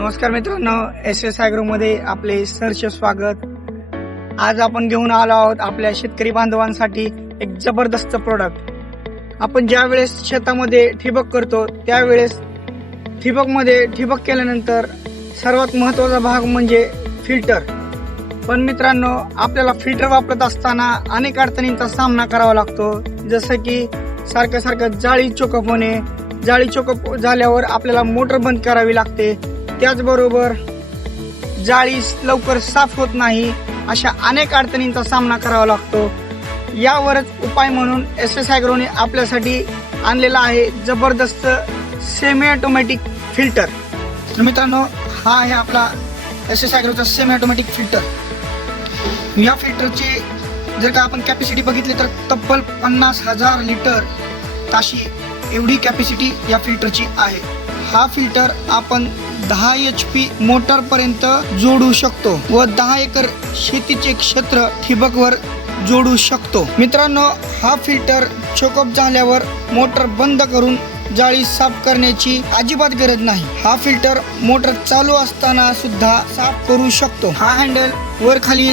नमस्कार मित्रांनो एस एसमध्ये आपले सहर्ष स्वागत. आज आपण घेऊन आलो आहोत आपल्या शेतकरी बांधवांसाठी एक जबरदस्त प्रोडक्ट आपण ज्या वेळेस शेतामध्ये ठिबक करतो त्यावेळेस ठिबकमध्ये ठिबक केल्यानंतर सर्वात महत्त्वाचा भाग म्हणजे फिल्टर पण मित्रांनो आपल्याला फिल्टर वापरत असताना अनेक अडचणींचा सामना करावा लागतो. जसं की सारखं सारखं जाळी चोकअप होणे. जाळी चोकअप झाल्यावर आपल्याला मोटर बंद करावी लागते. त्याचबरोबर जाळी लवकर साफ होत नाही अशा अनेक अडचणींचा सामना करावा लागतो. यावरच उपाय म्हणून एस एस आयग्रोने आपल्यासाठी आणलेला आहे जबरदस्त सेमी ऑटोमॅटिक फिल्टर तर मित्रांनो हा आहे आपला एस एस आयग्रोचा सेमी ऑटोमॅटिक फिल्टर या फिल्टरची जर का आपण कॅपॅसिटी बघितली तर तब्बल पन्नास हजार लिटर ताशी एवढी कॅपॅसिटी या फिल्टरची आहे. हा फिल्टर आपण दहा एच पी मोटर पर्यंत जोडू शकतो व दहा एकर शेतीचे क्षेत्र ठिबकवर जोडू शकतो. मित्रांनो हा फिल्टर चोकअप झाल्यावर मोटर बंद करून जाळी साफ करण्याची अजिबात गरज नाही. हा फिल्टर मोटर चालू असताना सुद्धा साफ करू शकतो. हा हँडल वर खाली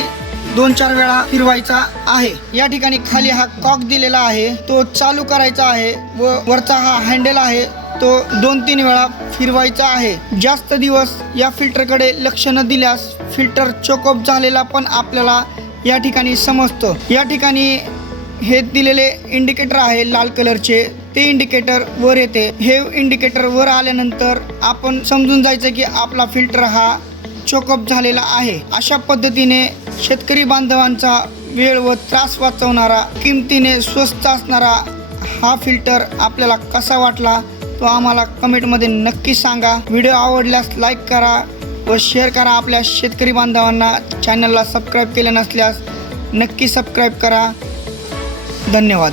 दोन चार वेळा फिरवायचा आहे. या ठिकाणी खाली हा कॉक दिलेला आहे. तो चालू करायचा आहे व वरचा हा हँडल आहे. तो दोन तीन वेळा फिरवायचा आहे. जास्त दिवस या फिल्टरकडे लक्ष न दिल्यास फिल्टर चोकअप झालेला पण आपल्याला या ठिकाणी समजतो. या ठिकाणी हे दिलेले इंडिकेटर आहे लाल कलरचे. ते इंडिकेटर वर येते. हे इंडिकेटर वर आल्यानंतर आपण समजून जायचं की आपला फिल्टर हा चोकअप झालेला आहे. अशा पद्धतीने शेतकरी बांधवांचा वेळ व त्रास वाचवणारा किमतीने स्वस्त असणारा हा फिल्टर आपल्याला कसा वाटला तो आम्हाला कमेंटमध्ये नक्की सांगा. व्हिडिओ आवडल्यास लाईक करा व शेअर करा आपल्या शेतकरी बांधवांना. चॅनलला सबस्क्राईब केले नसल्यास नक्की सबस्क्राईब करा. धन्यवाद.